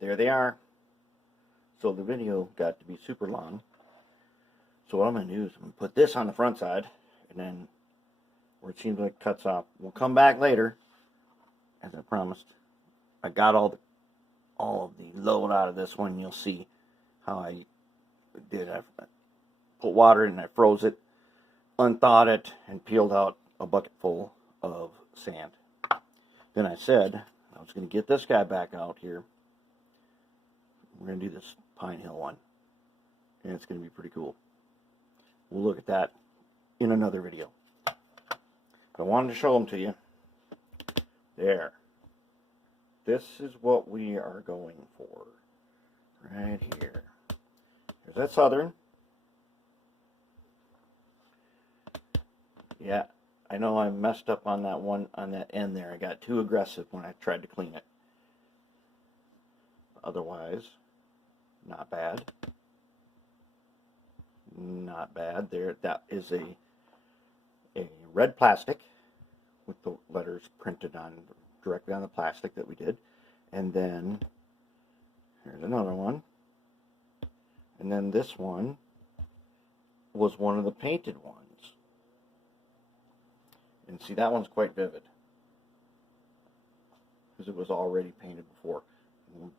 there they are. So the video got to be super long. So what I'm going to do is I'm going to put this on the front side, and then where it seems like it cuts off, we'll come back later, as I promised. I got all of the load out of this one. You'll see how I did. I put water in, I froze it, unthawed it, and peeled out a bucket full of sand. Then I said I was going to get this guy back out here. We're going to do this Pine Hill one, and it's going to be pretty cool. We'll look at that in another video. But I wanted to show them to you. There. This is what we are going for. Right here. There's that Southern. Yeah, I know I messed up on that one, on that end there. I got too aggressive when I tried to clean it. Otherwise, not bad. Not bad. There, that is a red plastic with the letters printed on directly on the plastic that we did. And then here's another one. And then this one was one of the painted ones. And see, that one's quite vivid because it was already painted before. We'll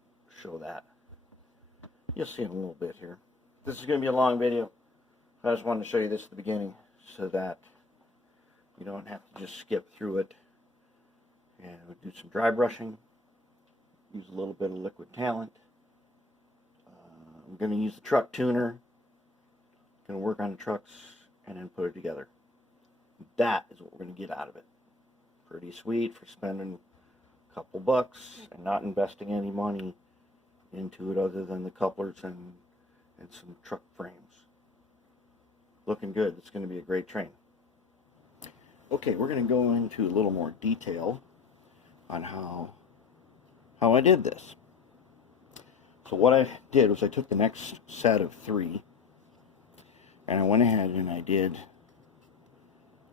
show that. You'll see in a little bit here. This is going to be a long video. I just wanted to show you this at the beginning so that you don't have to just skip through it. And we'll do some dry brushing. Use a little bit of liquid talent. I'm going to use the truck tuner. Going to work on the trucks and then put it together. That is what we're going to get out of it. Pretty sweet for spending a couple bucks and not investing any money into it other than the couplers and some truck frames. Looking good. It's going to be a great train. Okay, we're going to go into a little more detail on how I did this. So what I did was I took the next set of 3 and I went ahead and I did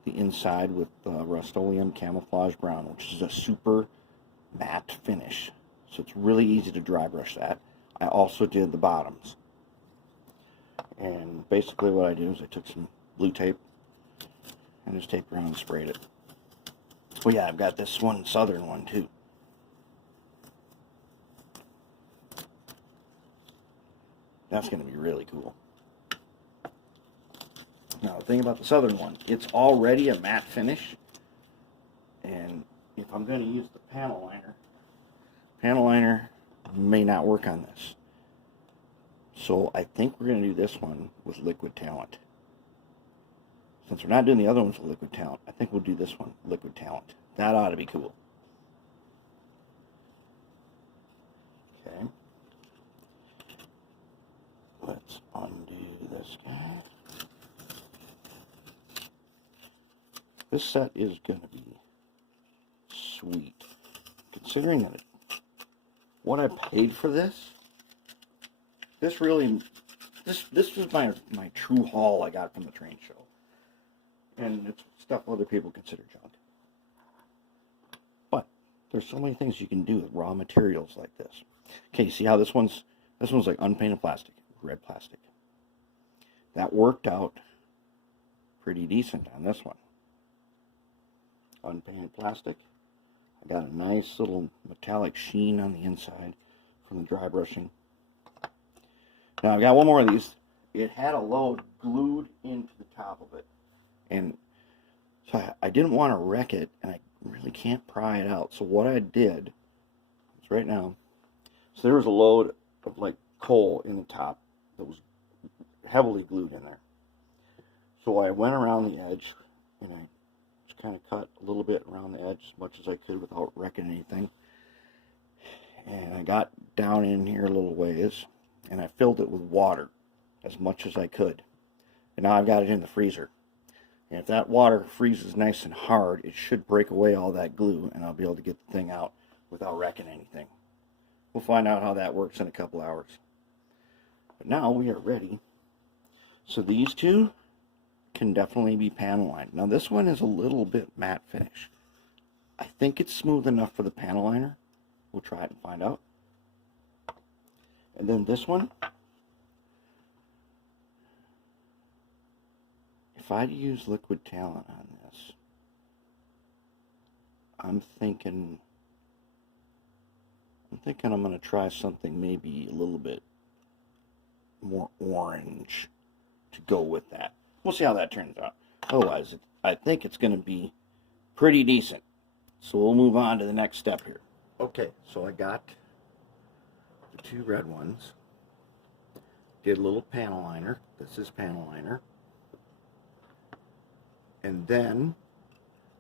the inside with Rust-Oleum Camouflage Brown, which is a super matte finish. So it's really easy to dry brush that. I also did the bottoms. And basically what I did was I took some blue tape and just taped around and sprayed it. Oh yeah, I've got this one Southern one too. That's going to be really cool. Now the thing about the Southern one, it's already a matte finish. And if I'm going to use the panel liner may not work on this. So I think we're going to do this one with liquid talent. Since we're not doing the other ones with liquid talent, I think we'll do this one with liquid talent. That ought to be cool. Okay. Let's undo this guy. This set is going to be sweet. Considering that what I paid for this, this really, this was my true haul I got from the train show. And it's stuff other people consider junk. But there's so many things you can do with raw materials like this. Okay, see how this one's like unpainted plastic, red plastic. That worked out pretty decent on this one. Unpainted plastic. I got a nice little metallic sheen on the inside from the dry brushing. Now I've got one more of these. It had a load glued into the top of it. And so I didn't want to wreck it, and I really can't pry it out. So what I did is right now, so there was a load of like coal in the top that was heavily glued in there. So I went around the edge, and I just kind of cut a little bit around the edge as much as I could without wrecking anything. And I got down in here a little ways, and I filled it with water as much as I could. And now I've got it in the freezer. And if that water freezes nice and hard, it should break away all that glue, and I'll be able to get the thing out without wrecking anything. We'll find out how that works in a couple hours. But now we are ready. So these two can definitely be panel lined. Now this one is a little bit matte finish. I think it's smooth enough for the panel liner. We'll try it and find out. And then this one, if I'd use Liquid Talent on this, I'm thinking I'm going to try something maybe a little bit more orange to go with that. We'll see how that turns out. Otherwise, I think it's going to be pretty decent. So we'll move on to the next step here. Okay, so I got the two red ones. Did a little panel liner. This is panel liner. And then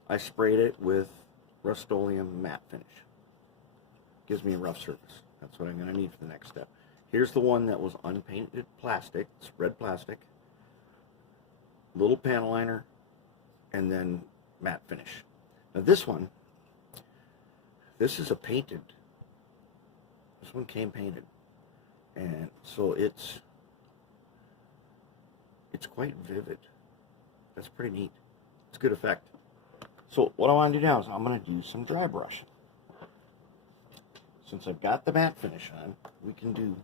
I sprayed it with Rust-Oleum matte finish. Gives me a rough surface. That's what I'm going to need for the next step. Here's the one that was unpainted plastic. It's red plastic. Little panel liner. And then matte finish. Now this one, this is a painted. This one came painted. And so it's quite vivid. That's pretty neat. It's a good effect. So what I want to do now is I'm going to do some dry brushing. Since I've got the matte finish on, we can do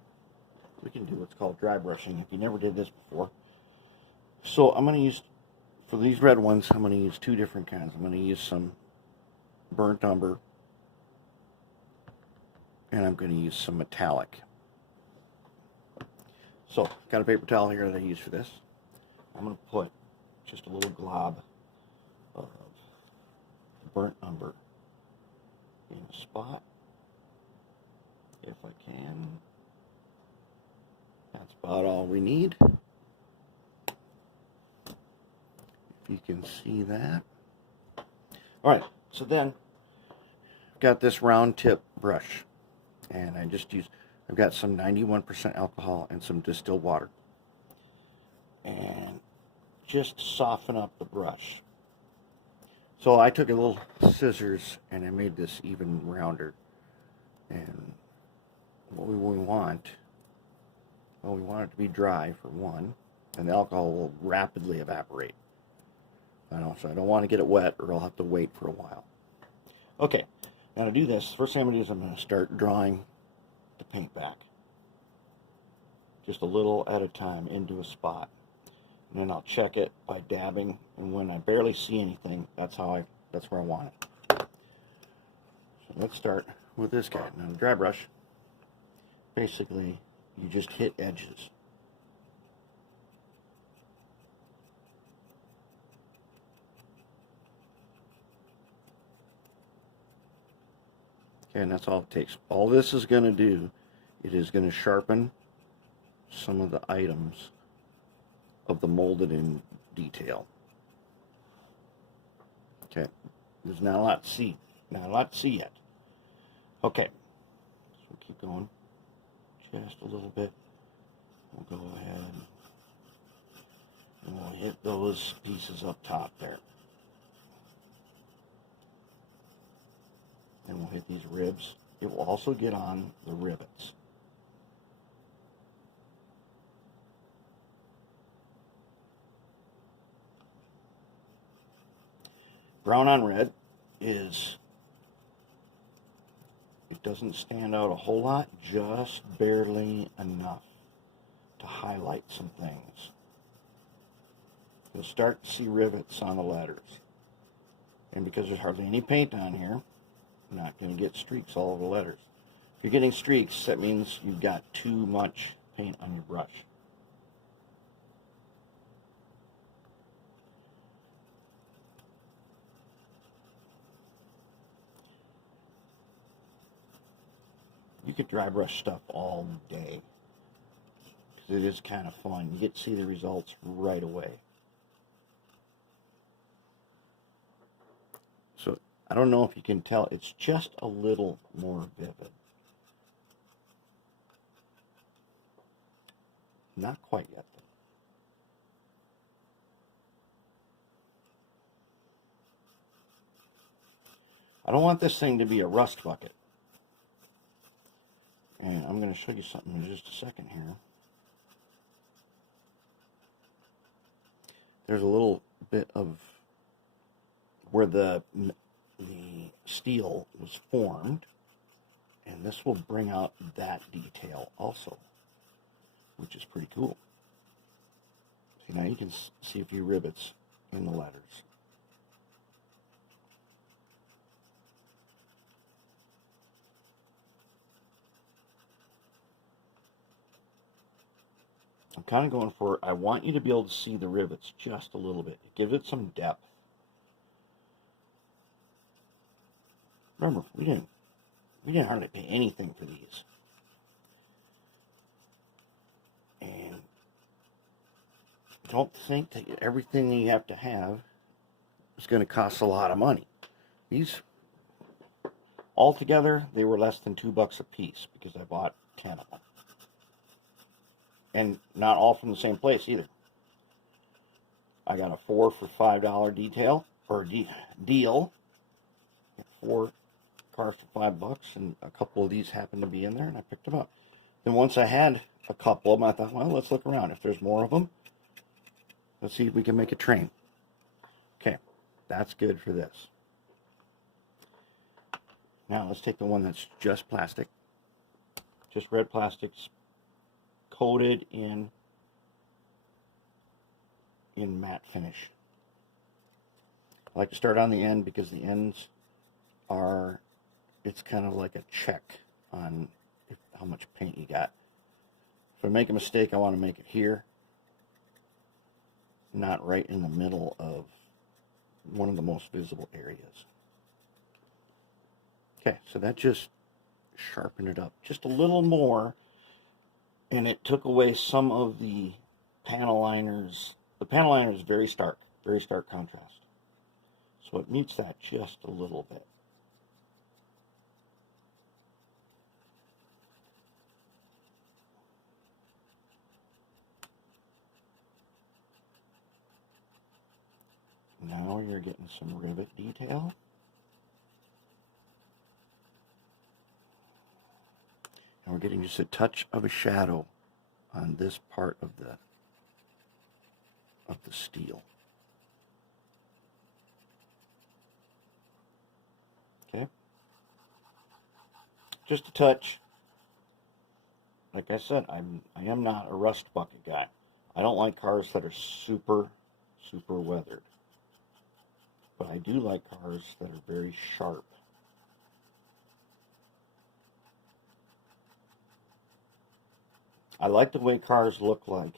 what's called dry brushing if you never did this before. So I'm going to use, for these red ones, I'm going to use two different kinds. I'm going to use some burnt umber, and I'm going to use some metallic. So, got a paper towel here that I use for this. I'm going to put just a little glob of burnt umber in a spot, if I can. That's about all we need. If you can see that. Alright, so then I've got this round tip brush, and I've got some 91% alcohol and some distilled water, and just soften up the brush. So I took a little scissors and I made this even rounder. And what we want, well, we want it to be dry for one, and the alcohol will rapidly evaporate. So I don't want to get it wet, or I'll have to wait for a while. Okay, now to do this, first thing I'm going to do is I'm going to start drawing the paint back. Just a little at a time into a spot. And then I'll check it by dabbing, and when I barely see anything, that's where I want it. So let's start with this guy. Now the dry brush, basically you just hit edges. Okay, and that's all it takes. All this is going to do, it is going to sharpen some of the items of the molded in detail. Okay, there's not a lot to see. Not a lot to see yet. Okay, so we'll keep going just a little bit. We'll go ahead and we'll hit those pieces up top there. And we'll hit these ribs. It will also get on the rivets. Brown on red is, it doesn't stand out a whole lot, just barely enough to highlight some things. You'll start to see rivets on the letters. And because there's hardly any paint on here, you're not going to get streaks all over the letters. If you're getting streaks, that means you've got too much paint on your brush. You could dry brush stuff all day, because it is kind of fun. You get to see the results right away. So I don't know if you can tell, it's just a little more vivid. Not quite yet, though. I don't want this thing to be a rust bucket. And I'm going to show you something in just a second here. There's a little bit of where the steel was formed, and this will bring out that detail also. which is pretty cool. See, now you can see a few rivets in the letters. I'm kind of going for, I want you to be able to see the rivets just a little bit. It gives it some depth. Remember, we didn't hardly pay anything for these. And don't think that everything you have to have is going to cost a lot of money. These, altogether, they were less than $2 a piece because I bought 10 of them. And not all from the same place either. I got a 4 for $5 detail, or deal. 4 cars for $5, and a couple of these happened to be in there, and I picked them up. Then once I had a couple of them, I thought, well, let's look around. If there's more of them, let's see if we can make a train. Okay, that's good for this. Now let's take the one that's just plastic. Just red plastics, coated in matte finish. I like to start on the end because the ends are, it's kind of like a check on how much paint you got. If I make a mistake, I want to make it here, not right in the middle of one of the most visible areas. Okay, so that just sharpened it up just a little more, and it took away some of the panel liners. The panel liner is very stark contrast. So it mutes that just a little bit. Now you're getting some rivet detail. And we're getting just a touch of a shadow on this part of the steel. Okay. Just a touch. Like I said, I am not a rust bucket guy. I don't like cars that are super weathered. But I do like cars that are very sharp. I like the way cars look like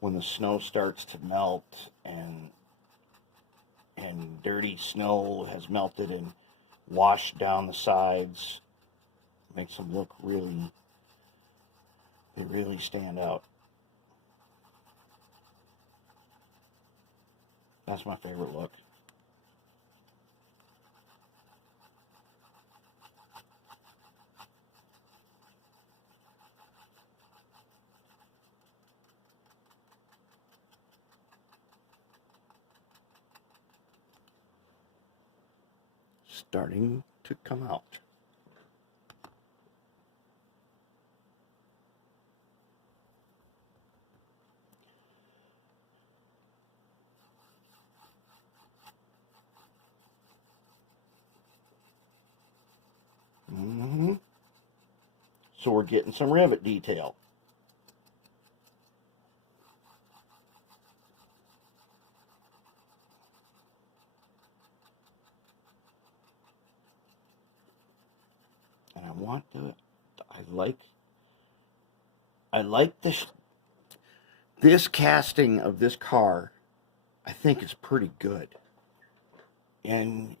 when the snow starts to melt and dirty snow has melted and washed down the sides. Makes them look really, they really stand out. That's my favorite look. Starting to come out. So we're getting some rivet detail. And I want to, I like this casting of this car. I think is pretty good. And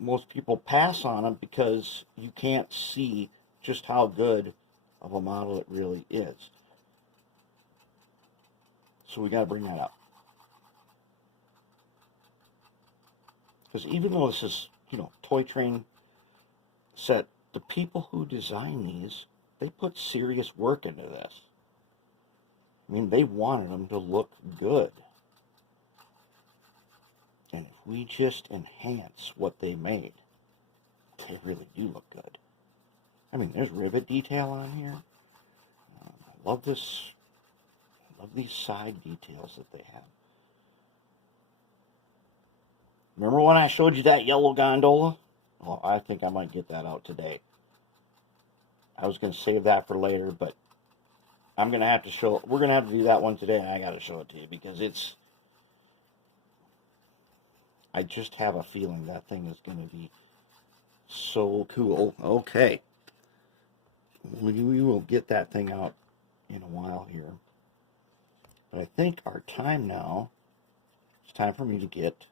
most people pass on them because you can't see just how good of a model it really is. So we got to bring that up. Because even though this is, toy train set, the people who design these, they put serious work into this. I mean, they wanted them to look good. And if we just enhance what they made, they really do look good. I mean, there's rivet detail on here. I love this. I love these side details that they have. Remember when I showed you that yellow gondola? Well, I think I might get that out today. I was going to save that for later, but I'm going to have to show, we're going to have to do that one today, and I got to show it to you because it's, I just have a feeling that thing is going to be so cool. Okay. We will get that thing out in a while here. But I think our time now, it's time for me to get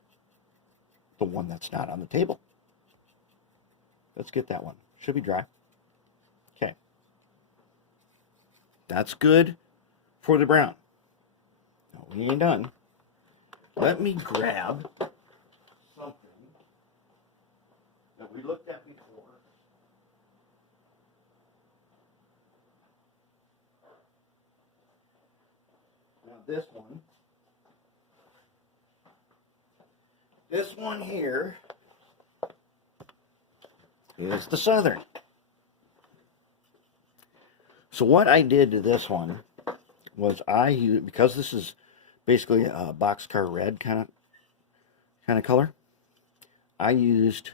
the one that's not on the table. Let's get that one. Should be dry. Okay. That's good for the brown. No, we ain't done. Let me grab something that we looked at before. Now this one here is the Southern. So what I did to this one was I used, because this is basically a boxcar red kind of color, I used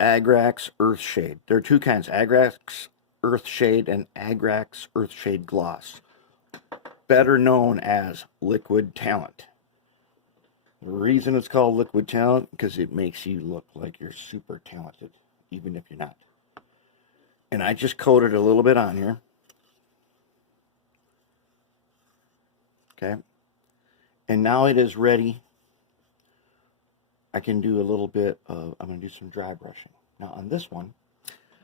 Agrax Earthshade. There are two kinds, Agrax Earthshade and Agrax Earthshade Gloss, better known as Liquid Talent. The reason it's called Liquid Talent, because it makes you look like you're super talented, even if you're not. And I just coated a little bit on here. Okay. And now it is ready. I can do a little bit of, I'm going to do some dry brushing. Now on this one,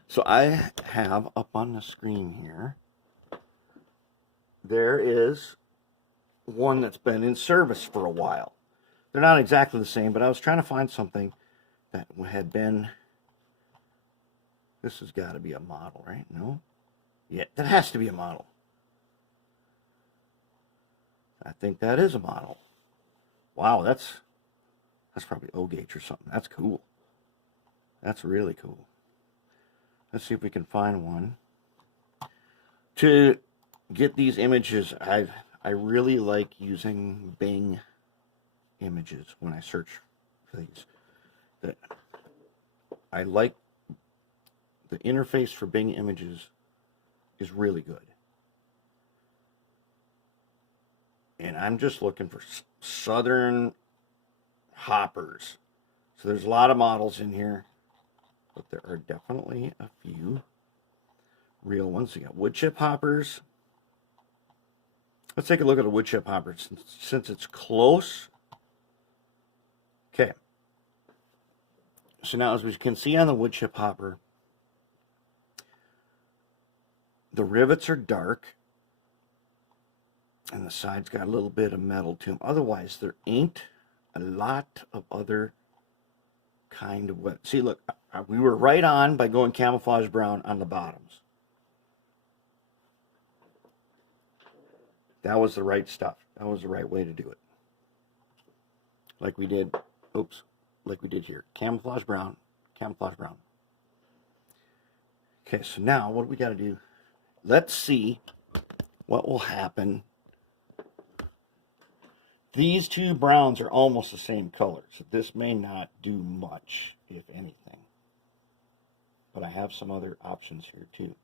so I have up on the screen here, there is one that's been in service for a while. They're not exactly the same, but I was trying to find something that had been, this has got to be a model, right? No? Yeah, that has to be a model. I think that is a model. Wow, that's probably O-gauge or something. That's cool. That's really cool. Let's see if we can find one. To get these images, I really like using Bing images when I search for these. I like the interface for Bing images is really good. And I'm just looking for Southern hoppers. So there's a lot of models in here, but there are definitely a few real ones. You got wood chip hoppers. Let's take a look at a wood chip hopper since it's close. Okay. So now, as we can see on the wood chip hopper, the rivets are dark, and the sides got a little bit of metal to them. Otherwise, there ain't a lot of other kind of wet. See, look, we were right on by going camouflage brown on the bottoms. That was the right stuff. That was the right way to do it. Like we did, oops, like we did here. Camouflage brown, camouflage brown. Okay, so now what do we got to do? Let's see what will happen. These two browns are almost the same color, so this may not do much, if anything. But I have some other options here too.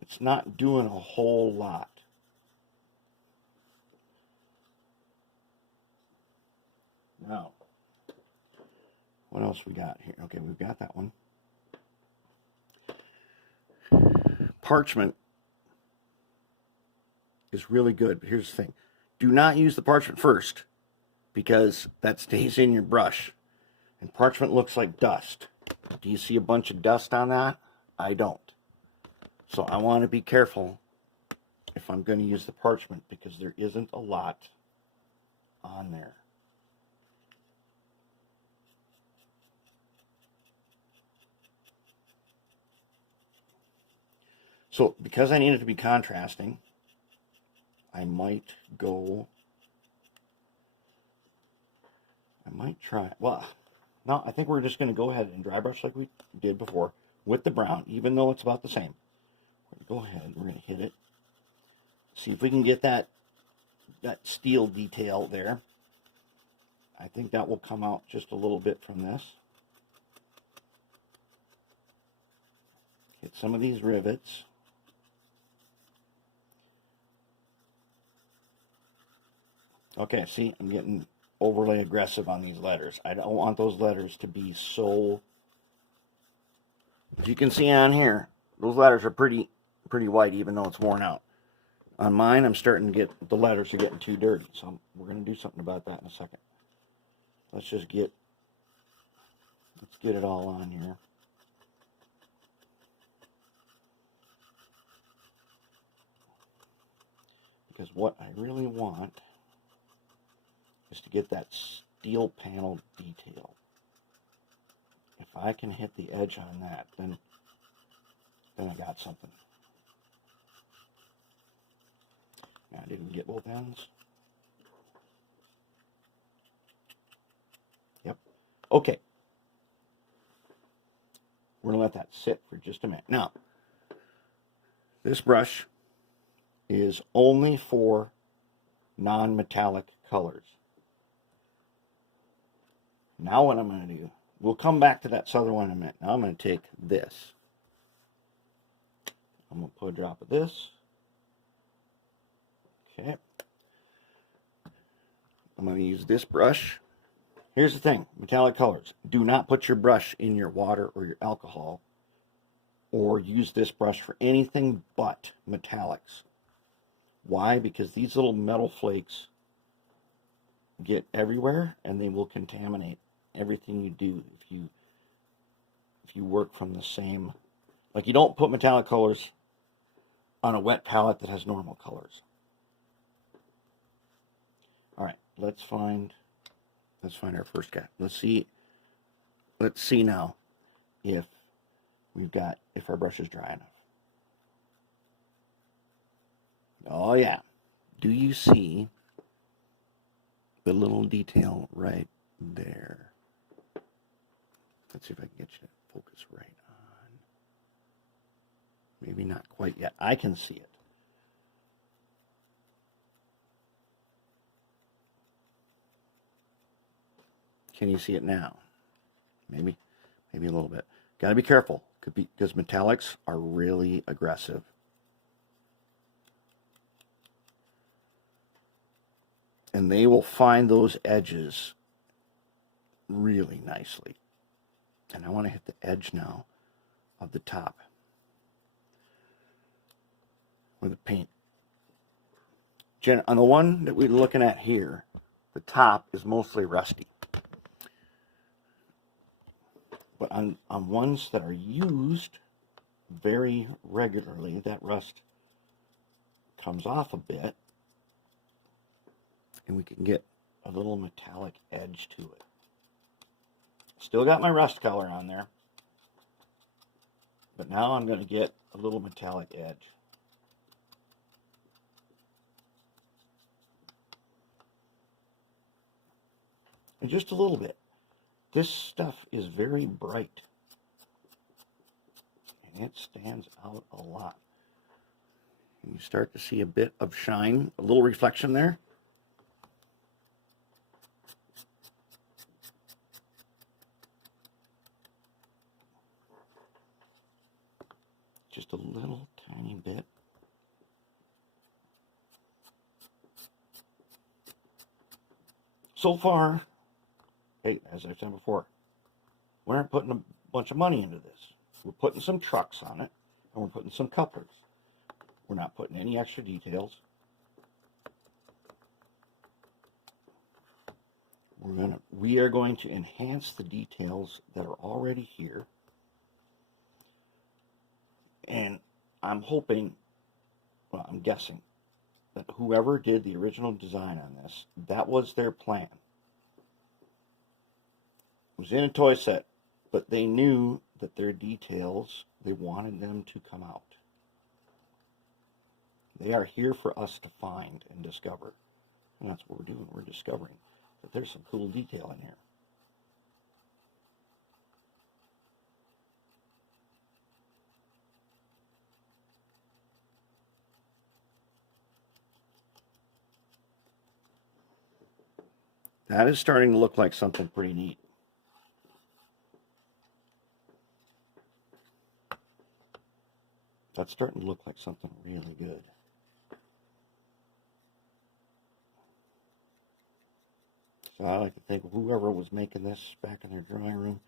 It's not doing a whole lot. Now, what else we got here? Okay, we've got that one. Parchment is really good, but here's the thing. Do not use the parchment first, because that stays in your brush. And parchment looks like dust. Do you see a bunch of dust on that? I don't. So I want to be careful if I'm going to use the parchment, because there isn't a lot on there. So because I need it to be contrasting, I might try, well, no, I think we're just going to go ahead and dry brush like we did before with the brown, even though it's about the same. go ahead, we're going to hit it. See if we can get that steel detail there. I think that will come out just a little bit from this. Hit some of these rivets. Okay, see, I'm getting overly aggressive on these letters. I don't want those letters to be so... As you can see on here, those letters are pretty white, even though it's worn out. On mine, I'm starting to get, the letters are getting too dirty, so we're going to do something about that in a second. Let's get it all on here. Because what I really want is to get that steel panel detail. If I can hit the edge on that, then I got something. I didn't get both ends. Yep. Okay. We're going to let that sit for just a minute. Now, this brush is only for non-metallic colors. Now what I'm going to do, we'll come back to that southern one in a minute. Now I'm going to take this. I'm going to put a drop of this. Okay. I'm going to use this brush. Here's the thing, metallic colors. Do not put your brush in your water or your alcohol, or use this brush for anything but metallics. Why? Because these little metal flakes get everywhere and they will contaminate everything you do if you work from the same. Like, you don't put metallic colors on a wet palette that has normal colors. All right, let's find our first guy. Let's see now if our brush is dry enough. Oh yeah. Do you see the little detail right there? Let's see if I can get you to focus right on. Maybe not quite yet. I can see it. Can you see it now? Maybe a little bit. Got to be careful, because metallics are really aggressive. And they will find those edges really nicely. And I want to hit the edge now of the top with the paint. On the one that we're looking at here, the top is mostly rusty. But on ones that are used very regularly, that rust comes off a bit, and we can get a little metallic edge to it. Still got my rust color on there, but now I'm going to get a little metallic edge. And just a little bit. This stuff is very bright, and it stands out a lot. And you start to see a bit of shine, a little reflection there. Just a little tiny bit. So far, hey, as I've said before, we aren't putting a bunch of money into this. We're putting some trucks on it, and we're putting some couplers. We're not putting any extra details. We are going to enhance the details that are already here. And I'm hoping, well, I'm guessing, that whoever did the original design on this, that was their plan. It was in a toy set, but they knew that their details, they wanted them to come out. They are here for us to find and discover. And that's what we're doing. We're discovering that there's some cool detail in here. That is starting to look like something pretty neat. That's starting to look like something really good. So I like to think whoever was making this back in their drawing room,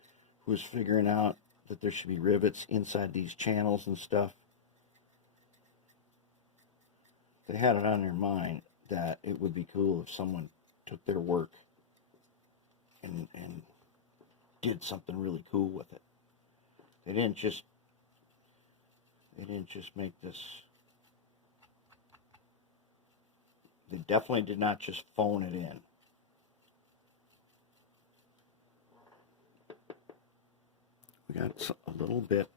who was figuring out that there should be rivets inside these channels and stuff, they had it on their mind that it would be cool if someone took their work and did something really cool with it. They didn't just make this. They definitely did not just phone it in. We got a little bit.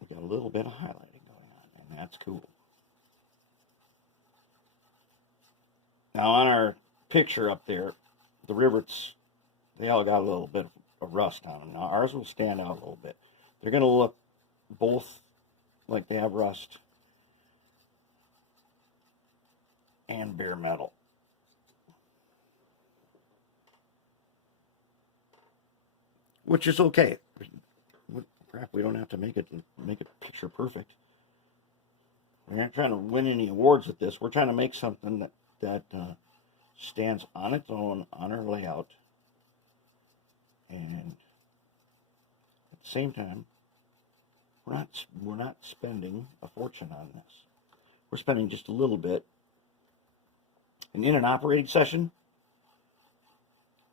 We got a little bit of highlighting going on, and that's cool. Now on our picture up there, the rivets, they all got a little bit of rust on them. Now ours will stand out a little bit. They're going to look both like they have rust and bare metal. Which is okay. Crap, we don't have to make it picture perfect. We're not trying to win any awards with this. We're trying to make something that stands on its own on our layout, and at the same time, we're not spending a fortune on this. We're spending just a little bit. And in an operating session,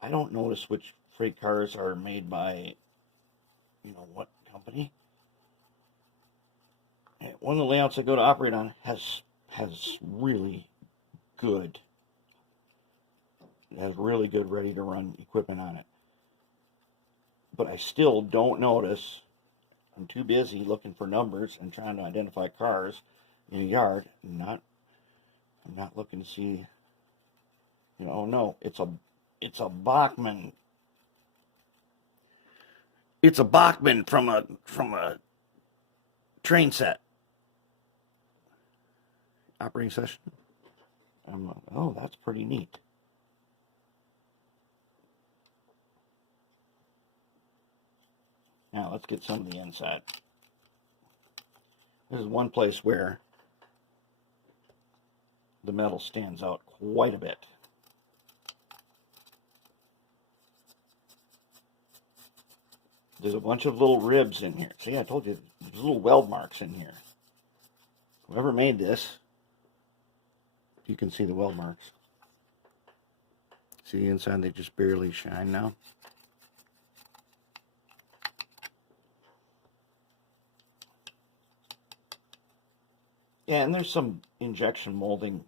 I don't notice which freight cars are made by, what company. And one of the layouts I go to operate on has really good ready to run equipment on it. But I still don't notice. I'm too busy looking for numbers and trying to identify cars in a yard. I'm not looking to see, oh no, it's a Bachmann. It's a Bachmann from a train set. Operating session. I'm like, oh, that's pretty neat. Now let's get some of the inside. This is one place where the metal stands out quite a bit. There's a bunch of little ribs in here. See, I told you, there's little weld marks in here. Whoever made this, you can see the weld marks. See the inside, they just barely shine now. Yeah, and there's some injection molding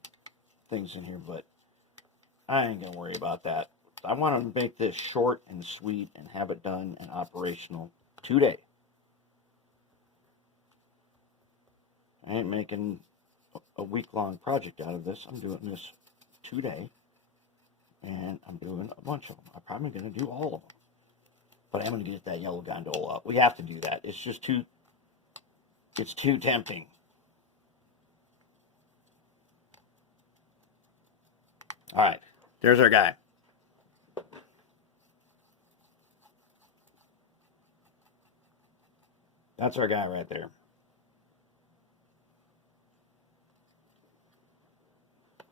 things in here, but I ain't gonna worry about that. I want to make this short and sweet and have it done and operational today. I ain't making a week-long project out of this. I'm doing this today, and I'm doing a bunch of them. I'm probably going to do all of them, but I'm going to get that yellow gondola up. We have to do that. It's just too tempting. All right, there's our guy. That's our guy right there.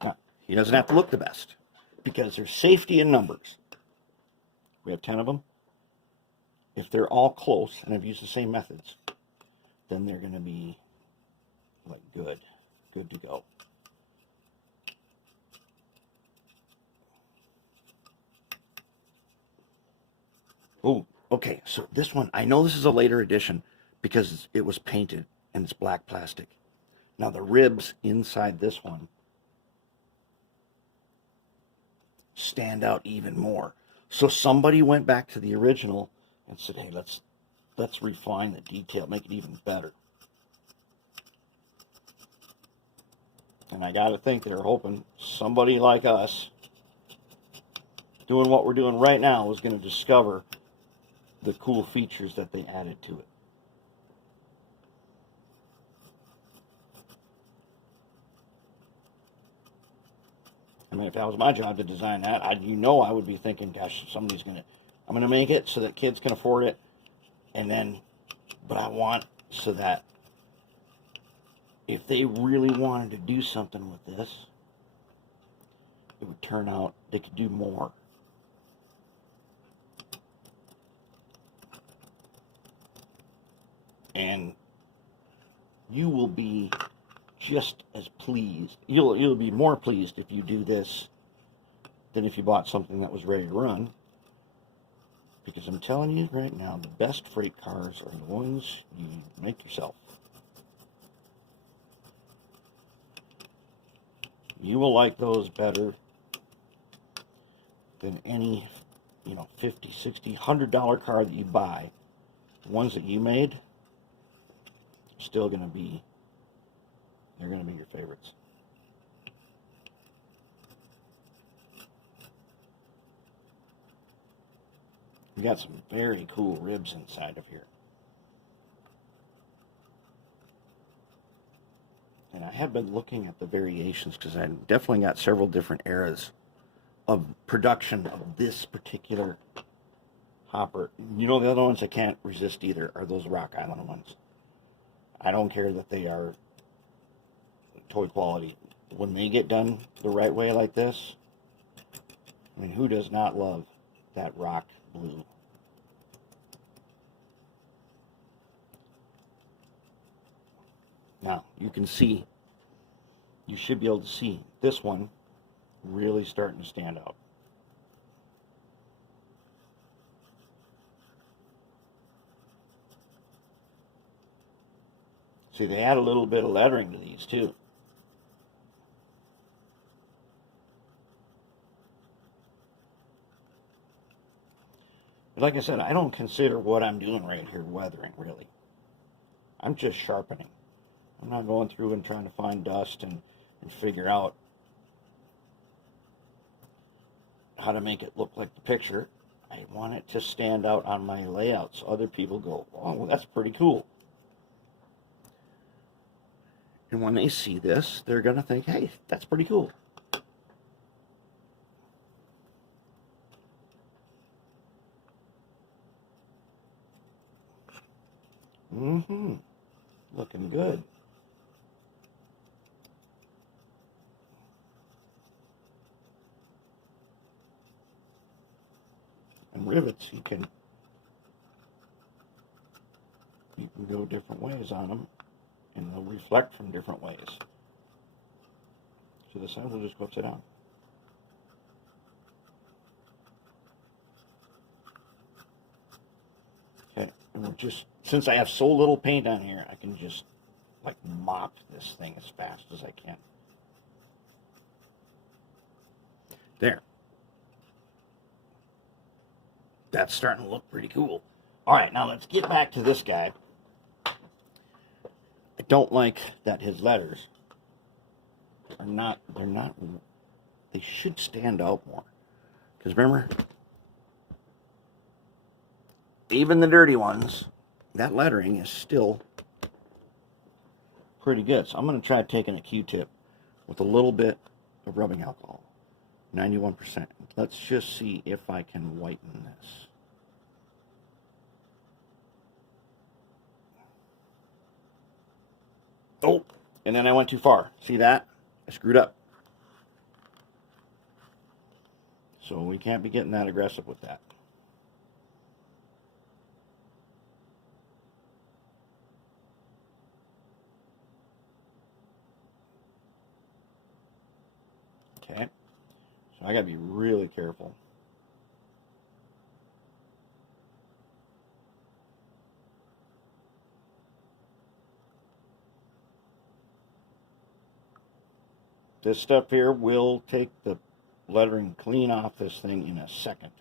Now, he doesn't have to look the best because there's safety in numbers. We have 10 of them. If they're all close, and I've used the same methods, then they're going to be like good to go. Oh, okay, so this one, I know this is a later edition because it was painted and it's black plastic. Now the ribs inside this one stand out even more. So somebody went back to the original and said, hey, let's refine the detail, make it even better. And I got to think they're hoping somebody like us doing what we're doing right now is going to discover the cool features that they added to it. I mean, if that was my job to design that, I would be thinking, gosh, I'm going to make it so that kids can afford it. And then, but I want so that if they really wanted to do something with this, it would turn out they could do more. And you will be just as pleased. You'll be more pleased if you do this than if you bought something that was ready to run. Because I'm telling you right now, the best freight cars are the ones you make yourself. You will like those better than any, $50, $60, $100 car that you buy. The ones that you made are still going to be, they're going to be your favorites. We got some very cool ribs inside of here. And I have been looking at the variations because I definitely got several different eras of production of this particular hopper. The other ones I can't resist either are those Rock Island ones. I don't care that they are toy quality. When they get done the right way like this, I mean, who does not love that rock blue? Now, you should be able to see this one really starting to stand out. See, they add a little bit of lettering to these too. But like I said, I don't consider what I'm doing right here weathering, really. I'm just sharpening. I'm not going through and trying to find dust and figure out how to make it look like the picture. I want it to stand out on my layout so other people go, oh, well, that's pretty cool. And when they see this, they're going to think, hey, that's pretty cool. Looking good. And rivets, you can go different ways on them, and they'll reflect from different ways. So the sun will just go upside down. Okay, and we're just, since I have so little paint on here, I can just like mop this thing as fast as I can. There. That's starting to look pretty cool. All right, now let's get back to this guy. I don't like that his letters are not, they should stand out more. Because remember, even the dirty ones, that lettering is still pretty good. So I'm going to try taking a Q-tip with a little bit of rubbing alcohol, 91%. Let's just see if I can whiten this. Oh, and then I went too far. See that? I screwed up. So we can't be getting that aggressive with that. Okay, so I gotta be really careful. This stuff here will take the lettering clean off this thing in a second.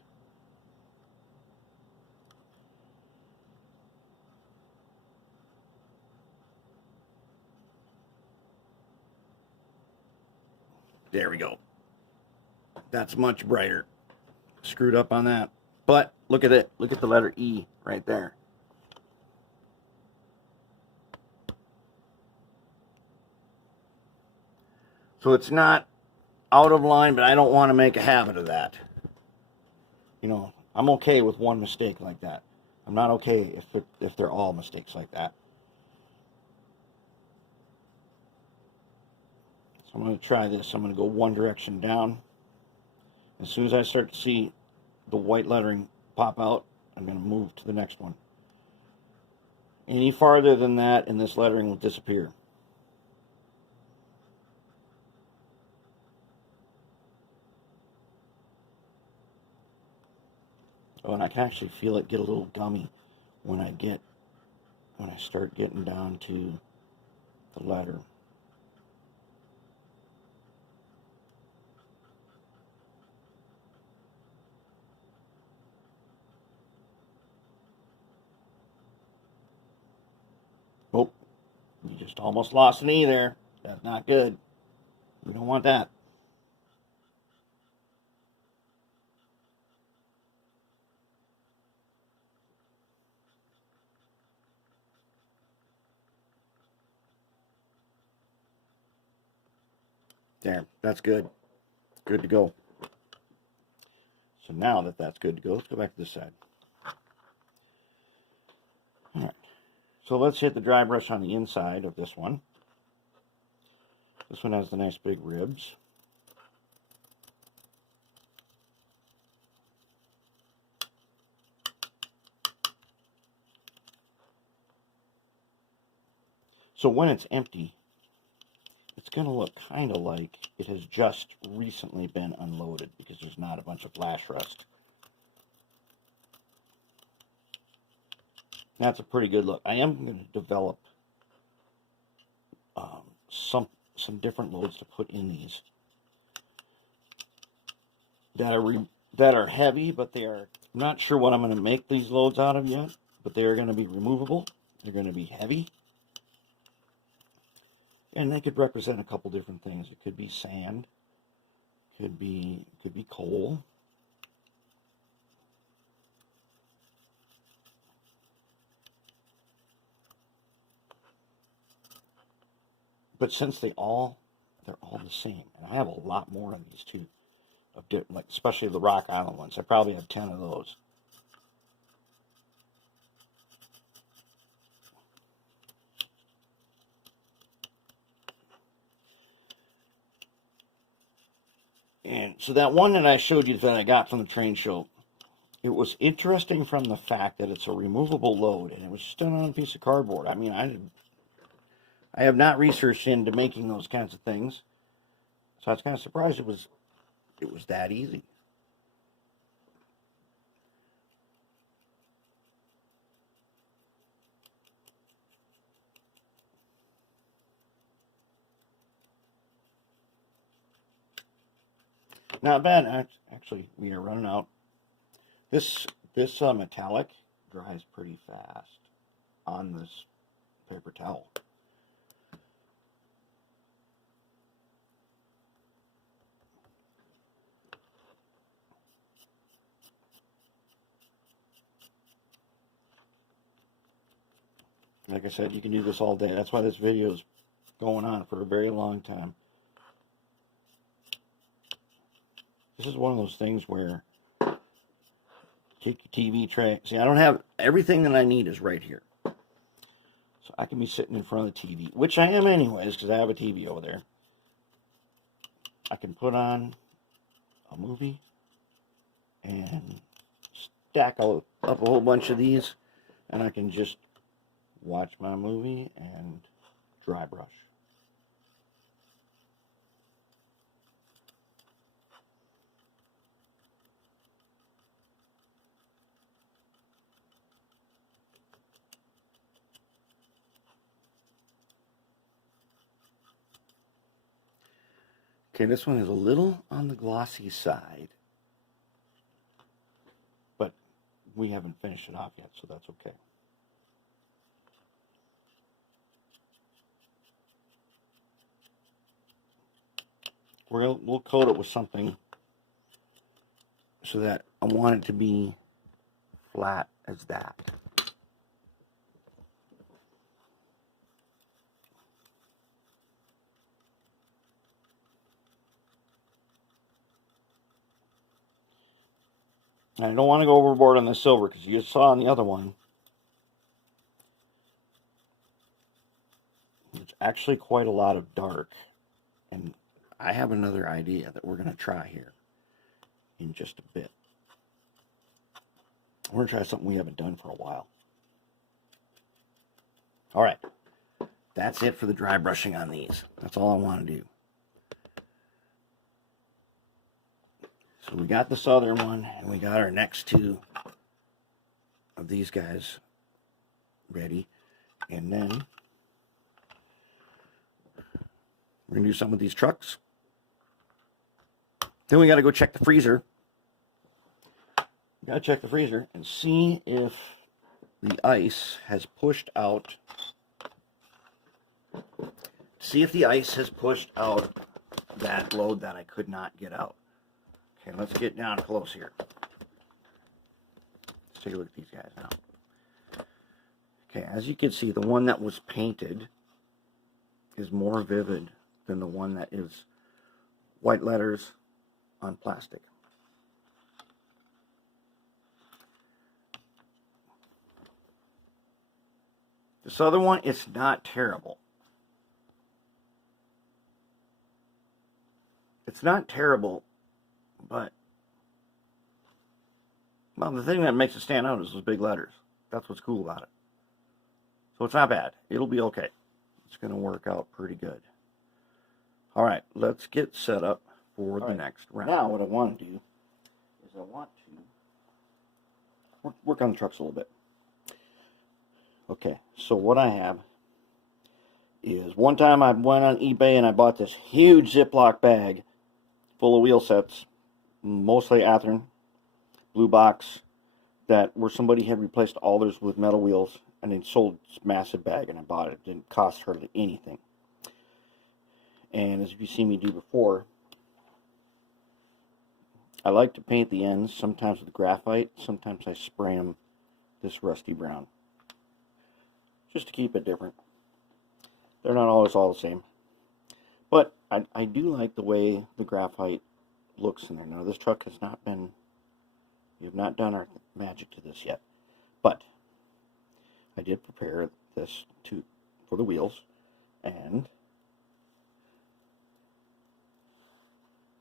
There we go. That's much brighter. Screwed up on that. But look at it. Look at the letter E right there. So it's not out of line, but I don't want to make a habit of that. You know, I'm okay with one mistake like that. I'm not okay if they're all mistakes like that. So I'm going to try this. I'm going to go one direction down. As soon as I start to see the white lettering pop out, I'm going to move to the next one. Any farther than that, and this lettering will disappear. Oh, and I can actually feel it get a little gummy when I start getting down to the letter. Oh, you just almost lost an E there. That's not good. We don't want that. There, that's good. Good to go. So now that that's good to go, let's go back to this side. All right. So let's hit the dry brush on the inside of this one. This one has the nice big ribs. So when it's empty, it's going to look kind of like it has just recently been unloaded because there's not a bunch of flash rust. That's a pretty good look. I am going to develop some different loads to put in these that are heavy, but they are, I'm not sure what I'm going to make these loads out of yet, but they are going to be removable. They're going to be heavy. And they could represent a couple different things. It could be sand, could be coal. But since they're all the same, and I have a lot more of these too, of different, like especially the Rock Island ones. I probably have 10 of those. And so that one that I showed you that I got from the train show, it was interesting from the fact that it's a removable load, and it was just done on a piece of cardboard. I mean, I have not researched into making those kinds of things, so I was kind of surprised it was that easy. Not bad. Actually, we are running out. This metallic dries pretty fast on this paper towel. Like I said, you can do this all day. That's why this video is going on for a very long time. This is one of those things where take your TV tray. See, I don't have everything that I need is right here. So I can be sitting in front of the TV, which I am anyways, because I have a TV over there. I can put on a movie and stack up a whole bunch of these, and I can just watch my movie and dry brush. Okay, this one is a little on the glossy side, but we haven't finished it off yet, so that's okay. We'll coat it with something so that I want it to be flat as that. And I don't want to go overboard on the silver because you saw on the other one, there's actually quite a lot of dark. And I have another idea that we're going to try here in just a bit. We're going to try something we haven't done for a while. All right. That's it for the dry brushing on these. That's all I want to do. So we got the southern one, and we got our next two of these guys ready. And then we're going to do some of these trucks. Then we got to go check the freezer. Got to check the freezer and see if the ice has pushed out. See if the ice has pushed out that load that I could not get out. Okay, let's get down close here. Let's take a look at these guys now. Okay, as you can see, the one that was painted is more vivid than the one that is white letters on plastic. This other one, it's not terrible. It's not terrible, but, well, the thing that makes it stand out is those big letters. That's what's cool about it. So it's not bad. It'll be okay. It's going to work out pretty good. All right, let's get set up for the next round. Now what I want to do is I want to work on the trucks a little bit. Okay, so what I have is, one time I went on eBay and I bought this huge Ziploc bag full of wheel sets, mostly Athearn, blue box, where somebody had replaced all theirs with metal wheels, and they sold this massive bag, and I bought it. It didn't cost hardly anything. And as you've seen me do before, I like to paint the ends, sometimes with graphite, sometimes I spray them this rusty brown, just to keep it different. They're not always all the same. But I do like the way the graphite looks in there. Now, this truck has not been, we have not done our magic to this yet. But I did prepare this for the wheels. And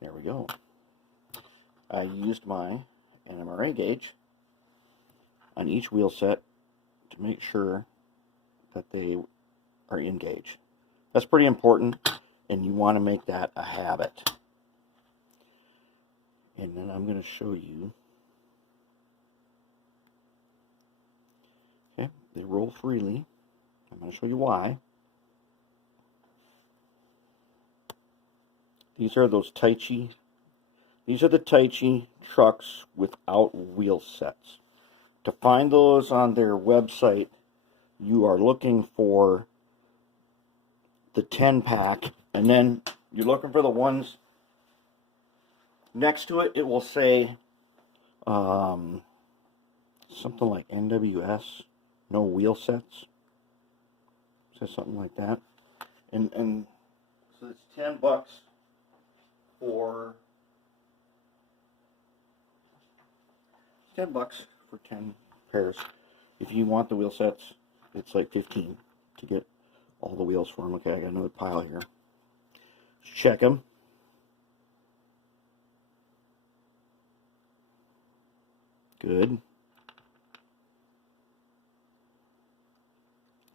there we go. I used my NMRA gauge on each wheel set to make sure that they are in gauge. That's pretty important, and you want to make that a habit. And then I'm going to show you. Okay, they roll freely. I'm going to show you why. These are those Taichi. These are the Taichi trucks without wheel sets. To find those on their website, you are looking for the 10-pack, and then you're looking for the ones next to it. It will say something like NWS, no wheel sets. It says something like that. And so it's $10 for $10 for 10 pairs. If you want the wheel sets, it's like 15 to get all the wheels for them. Okay, I got another pile here. Let's check them. Good.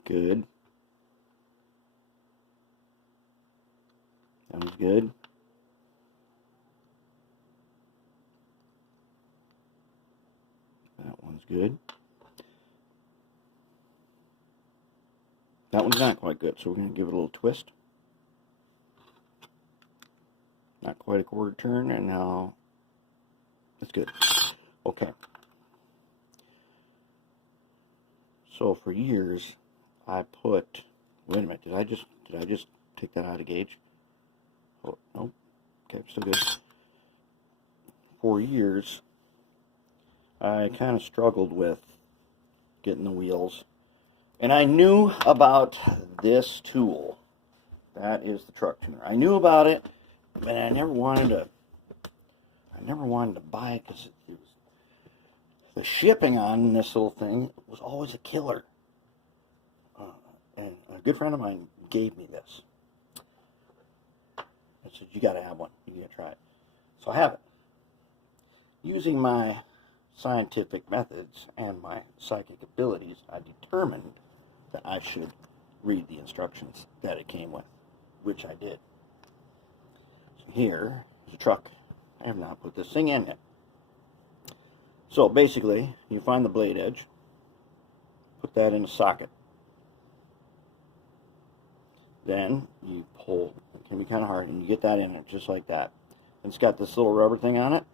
Good. That was good. That one's good. That one's not quite good, so we're going to give it a little twist. Not quite a quarter turn, and now that's good. Okay. So for years, I put. Wait a minute. Did I just take that out of gauge? Oh no. Okay, still good. For years, I kind of struggled with getting the wheels. And I knew about this tool. That is the truck tuner. I knew about it, but I never wanted to buy it because The shipping on this little thing was always a killer. And a good friend of mine gave me this. I said, you got to have one. You got to try it. So I have it. Using my scientific methods and my psychic abilities, I determined that I should read the instructions that it came with, which I did. So here is a truck. I have not put this thing in yet. So basically, you find the blade edge, put that in a socket. Then you pull, it can be kind of hard, and you get that in it just like that. And it's got this little rubber thing on it.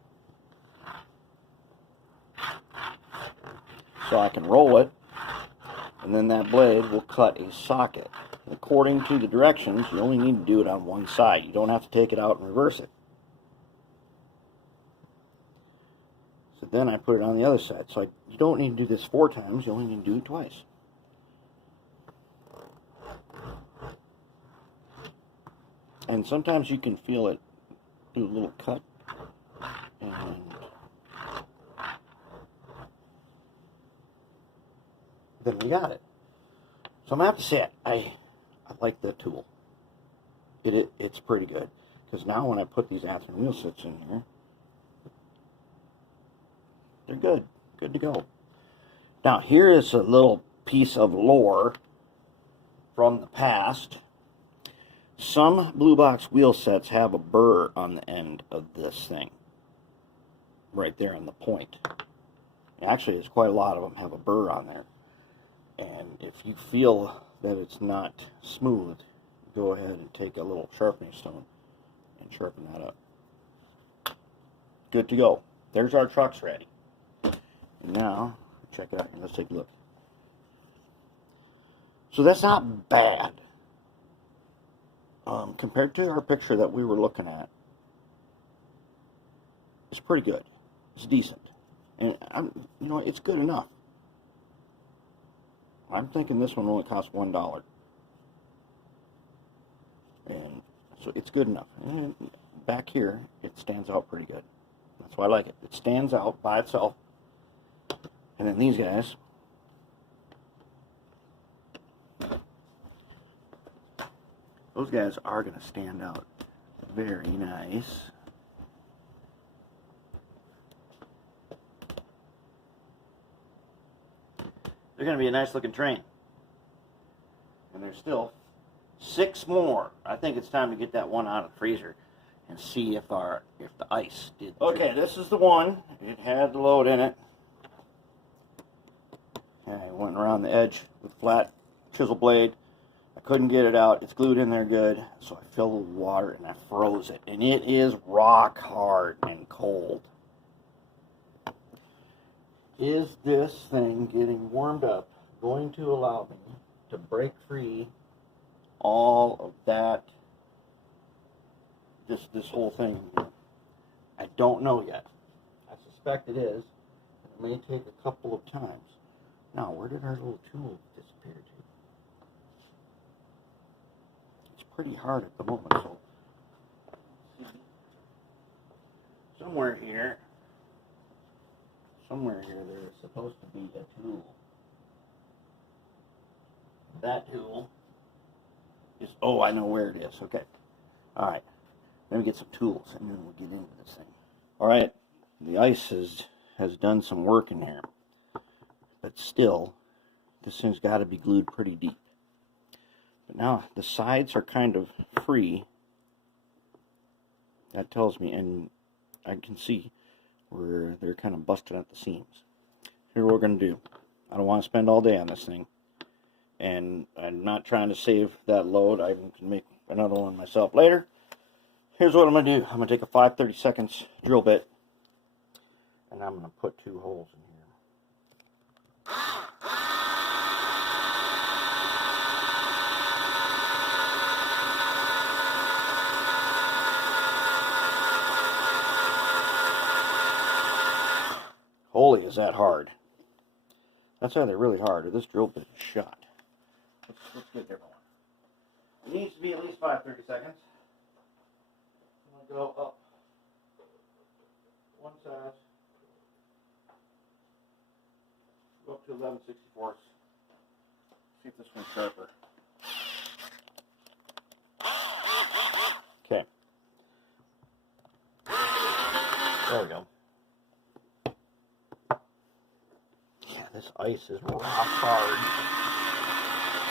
So I can roll it, and then that blade will cut a socket. According to the directions, you only need to do it on one side. You don't have to take it out and reverse it. So then I put it on the other side. So you don't need to do this 4 times, you only need to do it twice. And sometimes you can feel it do a little cut. And then we got it. So I'm going to have to say I like the tool. It's pretty good. Because now when I put these Athearn wheel sets in here, they're good. Good to go. Now here is a little piece of lore from the past. Some blue box wheel sets have a burr on the end of this thing. Right there on the point. Actually, there's quite a lot of them have a burr on there. And if you feel that it's not smooth, go ahead and take a little sharpening stone and sharpen that up. Good to go. There's our trucks ready. And now, check it out. Let's take a look. So that's not bad. Compared to our picture that we were looking at, it's pretty good. It's decent. And you know, it's good enough. I'm thinking this one only costs $1. And so it's good enough. And back here, it stands out pretty good. That's why I like it. It stands out by itself. And then these guys, those guys are going to stand out very nice. They're going to be a nice looking train. And there's still 6 more. I think it's time to get that one out of the freezer and see if the ice did. Okay, this is the one. It had the load in it. I went around the edge with a flat chisel blade. I couldn't get it out. It's glued in there good. So I filled it with water and I froze it. And it is rock hard and cold. Is this thing getting warmed up going to allow me to break free all of that, this whole thing here? I don't know yet. I suspect it is. It may take a couple of times. Now, where did our little tool disappear to? It's pretty hard at the moment, so somewhere here there is supposed to be a tool. That tool is, oh, I know where it is. Okay. All right. Let me get some tools and then we'll get into this thing. All right. The ice has done some work in here. But still, this thing's got to be glued pretty deep. But now the sides are kind of free. That tells me, and I can see where they're kind of busted at the seams. Here's what we're going to do. I don't want to spend all day on this thing. And I'm not trying to save that load. I can make another one myself later. Here's what I'm going to do. I'm going to take a 5/32 drill bit. And I'm going to put 2 holes in here. Holy, is that hard. That's either really hard or this drill bit is shot. Let's get a different one. It needs to be at least 5/32. I'm going to go up one side. Go up to 11/64. See if this one's sharper. Okay. There we go. Yeah, this ice is rock hard.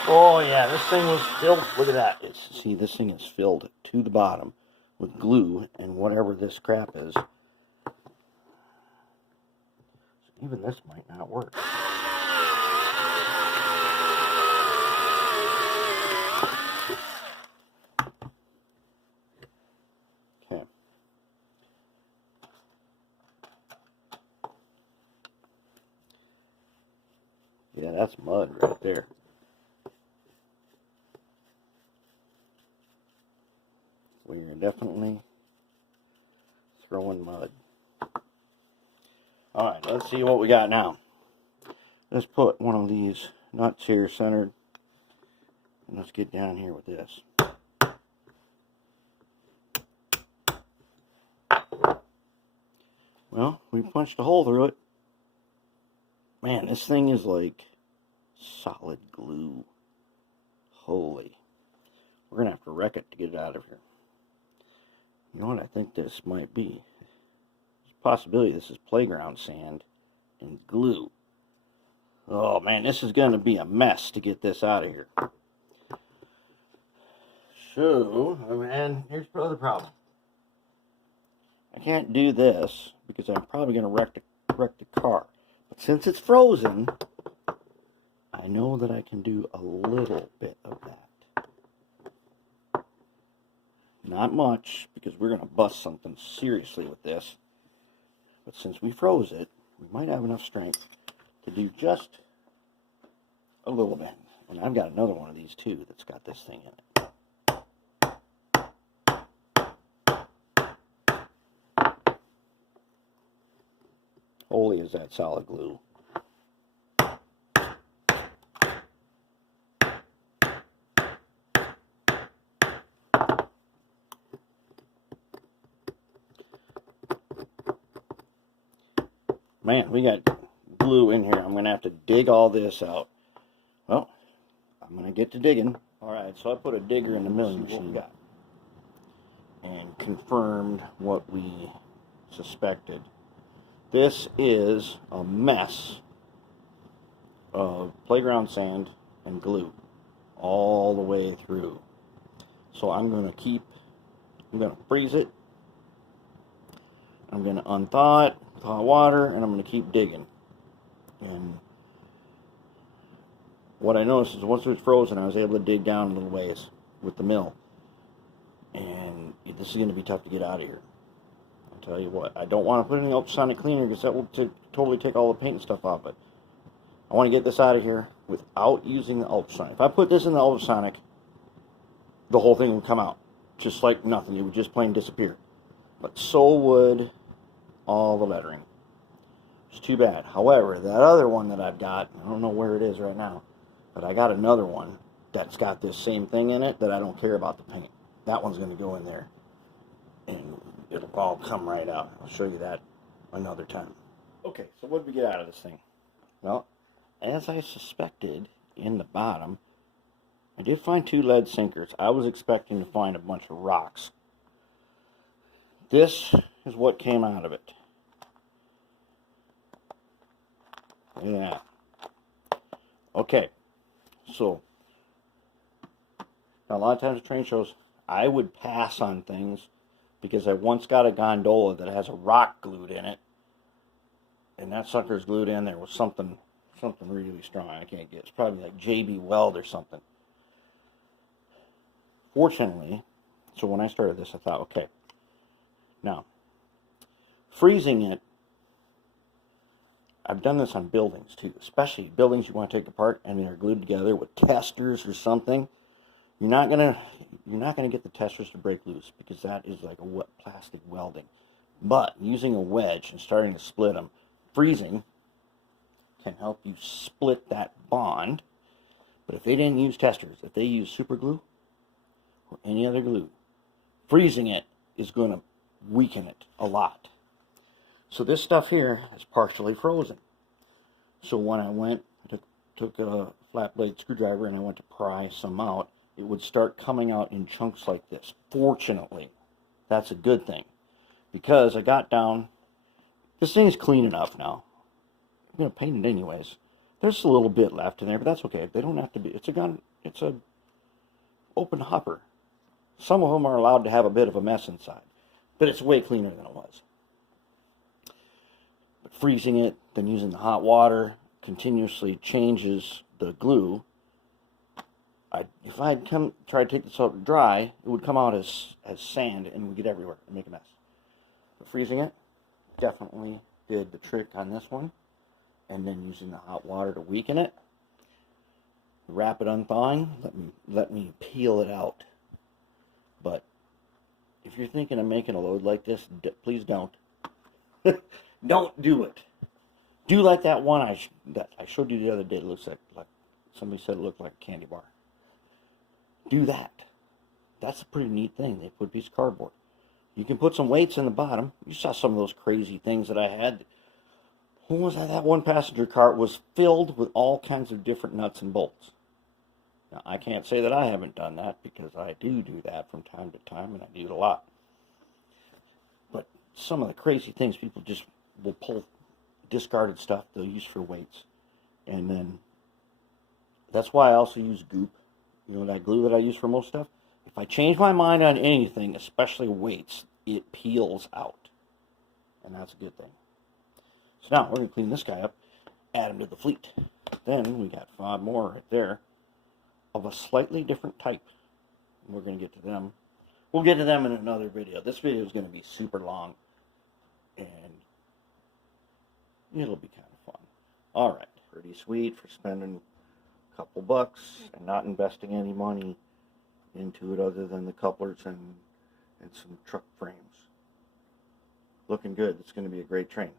Oh yeah, this thing was filled. Look at that. See, this thing is filled to the bottom with glue and whatever this crap is. So even this might not work. Okay. Yeah, that's mud right there. We are definitely throwing mud. Alright, let's see what we got now. Let's put one of these nuts here centered. And let's get down here with this. Well, we punched a hole through it. Man, this thing is like solid glue. Holy. We're going to have to wreck it to get it out of here. You know what I think this might be? There's a possibility this is playground sand and glue. Oh man, this is going to be a mess to get this out of here. So, and here's the other problem. I can't do this because I'm probably going to wreck the car. But since it's frozen, I know that I can do a little bit of that. Not much, because we're going to bust something seriously with this. But since we froze it, we might have enough strength to do just a little bit. And I've got another one of these too that's got this thing in it. Holy is that solid glue. Man, we got glue in here. I'm going to have to dig all this out. Well, I'm going to get to digging. Alright, so I put a digger in the milling machine and confirmed what we suspected. This is a mess of playground sand and glue all the way through. So I'm going to freeze it. I'm going to unthaw it, thaw water, and I'm going to keep digging. And what I noticed is once it was frozen, I was able to dig down a little ways with the mill. And this is going to be tough to get out of here. I'll tell you what, I don't want to put it in the ultrasonic cleaner because that will totally take all the paint and stuff off it. I want to get this out of here without using the ultrasonic. If I put this in the ultrasonic, the whole thing would come out just like nothing. It would just plain disappear. But so would all the lettering. It's too bad. However, that other one that I've got, I don't know where it is right now, but I got another one that's got this same thing in it that I don't care about the paint. That one's going to go in there and it'll all come right out. I'll show you that another time. Okay, so what did we get out of this thing? Well, as I suspected in the bottom, I did find 2 lead sinkers. I was expecting to find a bunch of rocks. This is what came out of it. Look at that. Okay, so now a lot of times at train shows, I would pass on things because I once got a gondola that has a rock glued in it, and that sucker's glued in there with something really strong. I can't get. It's probably like JB Weld or something. Fortunately, so when I started this, I thought, okay, now freezing it. I've done this on buildings too, especially buildings you want to take apart and they're glued together with testers or something. You're not gonna get the testers to break loose because that is like a wet plastic welding. But using a wedge and starting to split them, freezing can help you split that bond. But if they didn't use testers, if they use super glue or any other glue, freezing it is going to weaken it a lot. So this stuff here is partially frozen. So when I went, I took a flat blade screwdriver and I went to pry some out, it would start coming out in chunks like this. Fortunately, that's a good thing, because I got down, this thing is clean enough now. I'm going to paint it anyways. There's a little bit left in there, but that's okay. They don't have to be. It's a open hopper. Some of them are allowed to have a bit of a mess inside, but it's way cleaner than it was. But freezing it, then using the hot water continuously changes the glue. If I'd try to take this out dry, it would come out as sand and would get everywhere and make a mess. But freezing it definitely did the trick on this one. And then using the hot water to weaken it, rapid unthawing, let me peel it out. But if you're thinking of making a load like this, please don't. Don't do it. Do like that one that I showed you the other day. It looks like somebody said it looked like a candy bar. Do that. That's a pretty neat thing. They put a piece of cardboard. You can put some weights in the bottom. You saw some of those crazy things that I had. What was that? That one passenger car was filled with all kinds of different nuts and bolts. Now, I can't say that I haven't done that, because I do that from time to time, and I do it a lot. But some of the crazy things, people just will pull discarded stuff they'll use for weights. And then that's why I also use goop. You know, that glue that I use for most stuff. If I change my mind on anything, especially weights, it peels out. And that's a good thing. So now we're going to clean this guy up, add him to the fleet. Then we got 5 more right there of a slightly different type. We're going to get to them. We'll get to them in another video. This video is going to be super long, and it'll be kind of fun. All right, pretty sweet for spending a couple bucks and not investing any money into it other than the couplers and some truck frames. Looking good. It's going to be a great train.